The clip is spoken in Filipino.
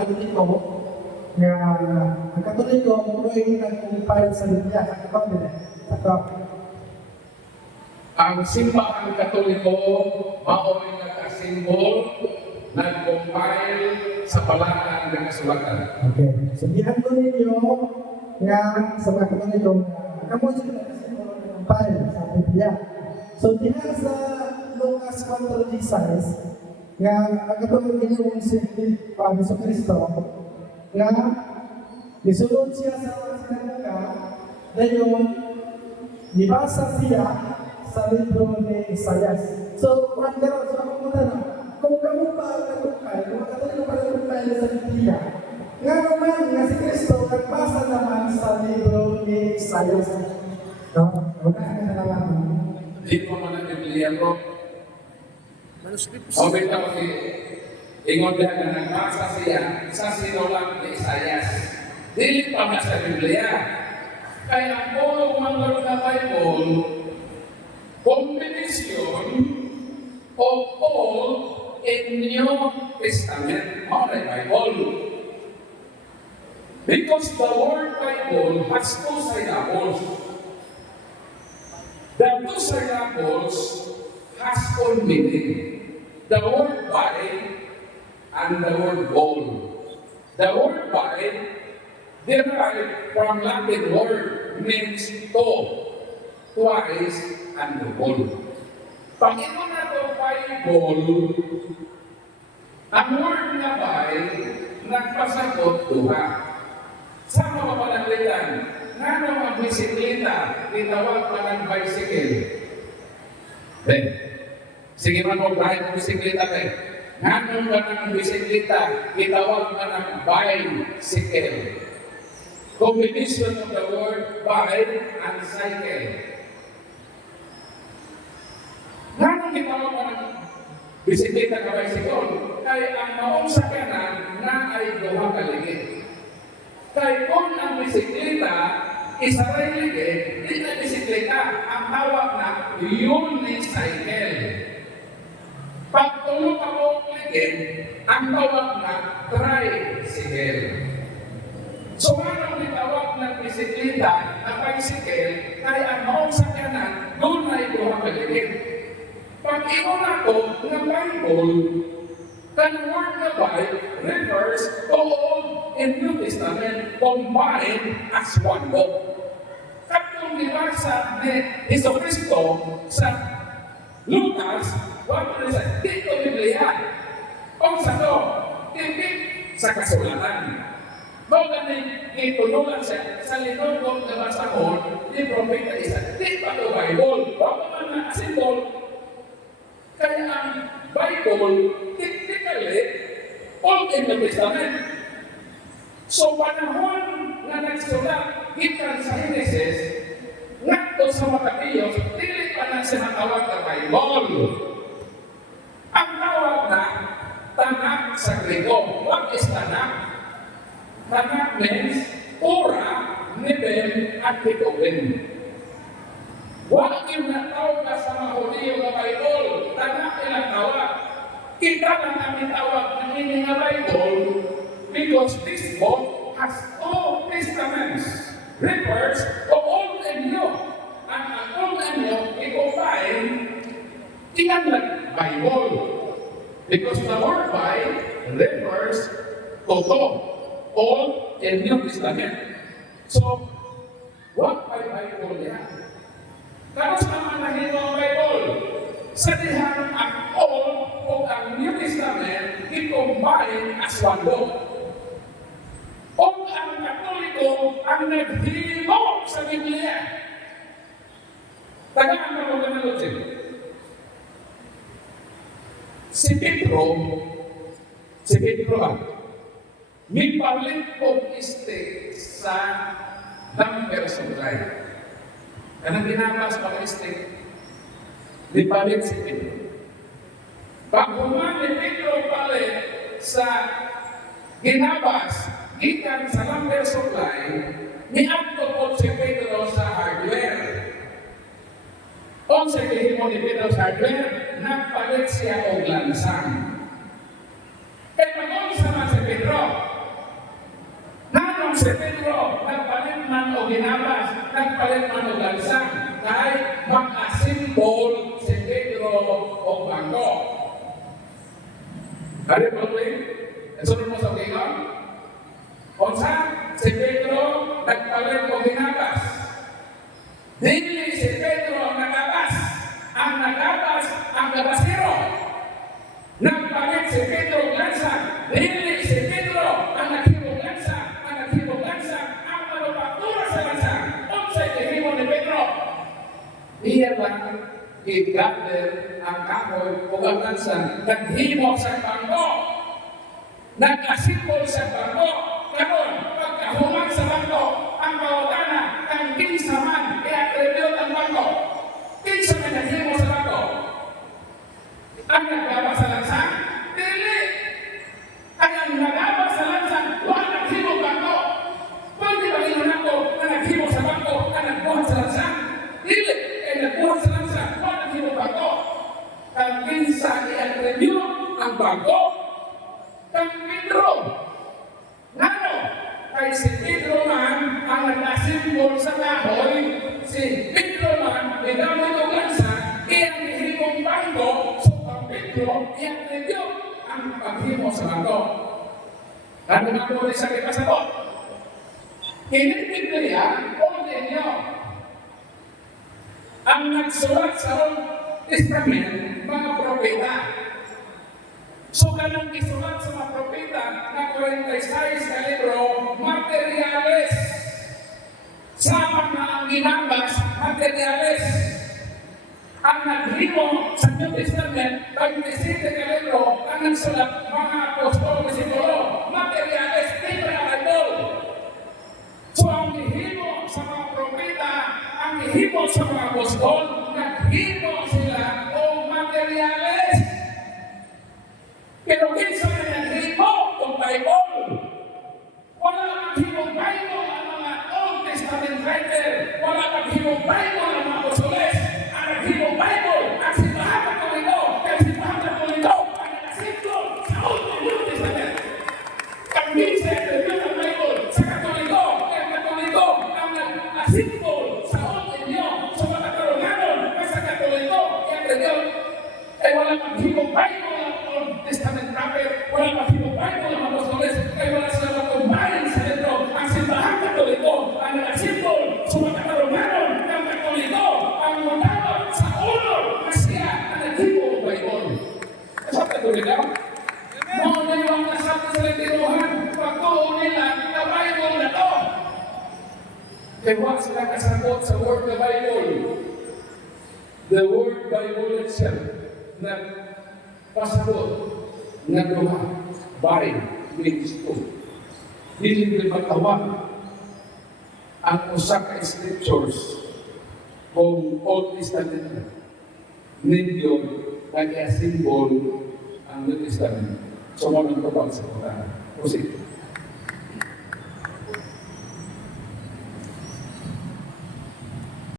Katoliko nga ang Katoliko mo ay nag-compile sa Biblia sa Biblia. Ang simbahang Katoliko mao'y nagkasimbol, nag-compile sa palangan ng kasulatan. Okay. So gihan ko ninyo nga sa mga Katoliko kamo sila nagkasimbol nag-compile sa Biblia. So diha sa Lucas 4:16 nga ang Katoliko niyo si Panginoon Kristo nga nisulod siya sa sinagoga dayon nibasa siya sa libro ni Isaias. So, wonder, so ako muna na, kung kamo pa ang nagkukay, kung Katoliko pa nagkukay sa Biblia, nga naman, nga si Kristo, nagbasa naman sa libro ni Isaias. No? Magkakaroon na naman. Di pa man ang Biblia ko. O bitaw si ingon diha na nagbasa siya sa sinulat ni Isaias. Dili pa man sa Biblia. Kaya ang puro manggol na Bible, combination of Old and New Testament on the Bible. Because the word Bible has two syllables. The two syllables has one meaning. The word by and the word ball. The word by derived from Latin word means to, twice, and double. Pag ito na ito Bible, ang word na by, nagpasagot duha. Sa mga pananglitan, nga naman bisikleta, tinawag pa ng bicycle. Ben, sige man mo kahit ng bisikleta kayo. Nga naman ng bisikleta, tinawag pa ng bicycle. Combination of the word bike and cycle. Nganong gitawag ka ng bisikleta ka bicycle? Kaya ang maong sakyanan na ay duha ka ligid. Kaya kung ang bisikleta isa rin ligid, di na bisikleta, ang tawag na unicycle. Pag tulog ka mo ligid, ang tawag na tricycle. So, anong itawag ng bisikleta na bicycle, kaya ang maong sakyanan, doon na ito ang kaligid. Pag ito na ito, ng Bible, the word na Bible refers to Old and New Testament combined as one book. Katong nibasa ni Jesucristo sa Lucas, wala sa dito Biblia. Kung sa ito, tipik sa kasulatan. Baga ni itulungan siya sa linugong na basahon ni Propeta Isa. Di pa ito Bible. Baga man na simbol. Kaya ang Bible, technically, Old and New Testament. So, panahon na nagsulat, gikan sa Genesis, nagto sa Maccabeos, dili pa na siya natawag na Bible. Ang tawag na Tanakh sa Griego. What is Tanakh? Tanakh means Torah, Nebel, at Ketubin. Wala yung natawag ka sa mga Hudiyo na Bible, Tanakh ilang tawag. Kita lang namin tawag ng ining na Bible because this book has two testaments, refers to Old and New. Ang Old and New, i-combine, iyan lang Bible. Because the word Bible refers to Old and New Testament. So, what by Bible yan? Tapos naman nahin ang Bible. Sa dihan ang Old o ang New Testament, i-combine as one book. O ang Katoliko ang naghimo sa Biblia. Tagaan ka mo na lutin. Si Pedro may palit o istik sa number supply. Kanang ginabas pa istik, may palit si Pedro. Pag human ni Pedro palit sa ginabas, gikan sa number supply, niadto po si Pedro sa hardware. O sa kihimo ni Pedro sa hardware, nagpalit siya og lansang. Kaya mag-uwi sa man si Pedro, si Pedro, nagpalit man o ginabas, nagpalit man o gansang, kay mag-asimbol si Pedro o bangko. Kaya po rin, sunod mo sa gingon? Unsa, si Pedro nagpalit o ginabas. Dili si Pedro ang nagabas, ang gabasero. Nagpalit si Pedro gansang, dili si Pedro ang naghimong gansang, ang manufaktura sa gansang. Unsay gihimo ni Pedro? Iya lang i-gather ang kahoy o ang gansang, naghimo sa bangko, nag-asimbol sa bangko. Karon, pagkahuman sa bangko, ang pawagana, ang kinsa man, i-attribute ang bangko. Kinsa man naghimo sa bangko? Ang nagbaba sa lansang? Dili! Ay ang nagbaba sa lansang, wala naghimo bangko. Pwede ba inun ako na naghimo sa bangko, ang nagbuhat sa lansang? Dili! Ay nagbuhat sa lansang, wala naghimo bangko. Kang kinsa i-attribute ang bangko? Kang Pedro. Ngano? Kay si Pedro man ang nag-asimbol sa kahoy, si Pedro man, nigamit o gansa, iyang hihimong bangko, so ang Pedro, iyang review ang paghimo sa bangko. Ano nga po rin sa kipasabot? Kinipid niya, o ninyo, ang nagsulat sa Old Testament, mga propeta. So kanang isulat sa mga propeta na 46 ka libro, materyales. Sama na ang ginambas, materyales. Ang naghimo sa New Testament, 27 ka libro, ang nagsulat mga apostol, disipolo, materyales, hindi na Bible. So ang himo sa mga propeta, ang himo sa mga apostol, naghimo sila o materyales. Pero kinsa man naghimo ang Bible? Wala naghimong Bible ang mga Old Testament writer. Wala naghimong Bible ang mga apostoles. Ang naghimong Bible, ang simbahan Katoliko, kaya simbahan Katoliko, ang nakasimplon sa Old and New Testament. Ang kinsa naghimong ang Bible sa Katoliko, kaya Katoliko ang nakasimplon sa Old and New. So mga Katarunganon, sa Katoliko, kaya Katoliko, ay wala naghimong Bible ang Old Testament prophet, wala naghimong Bible ang apostoles, ay wala sila magkumbayan sa libro. Ang simbahan Katoliko, ang nagsimbol sa mga Katarunganon ng Katoliko, ang munawag sa ulo na siya ang naghimong Bible. Sa Katoliko, mga naiwang nasabi sa litiruhan, pagtuon nila na Bible na to. Kaya wala sila kasabot sa word na Bible. The word Bible itself, na pasabot, na duha, barin, means to. Dili ko matawag ang usa ka scriptures kung Old Testament ninyo nag-asimbol ang New Testament. So, mo nang kapag sa Quran. Proceed.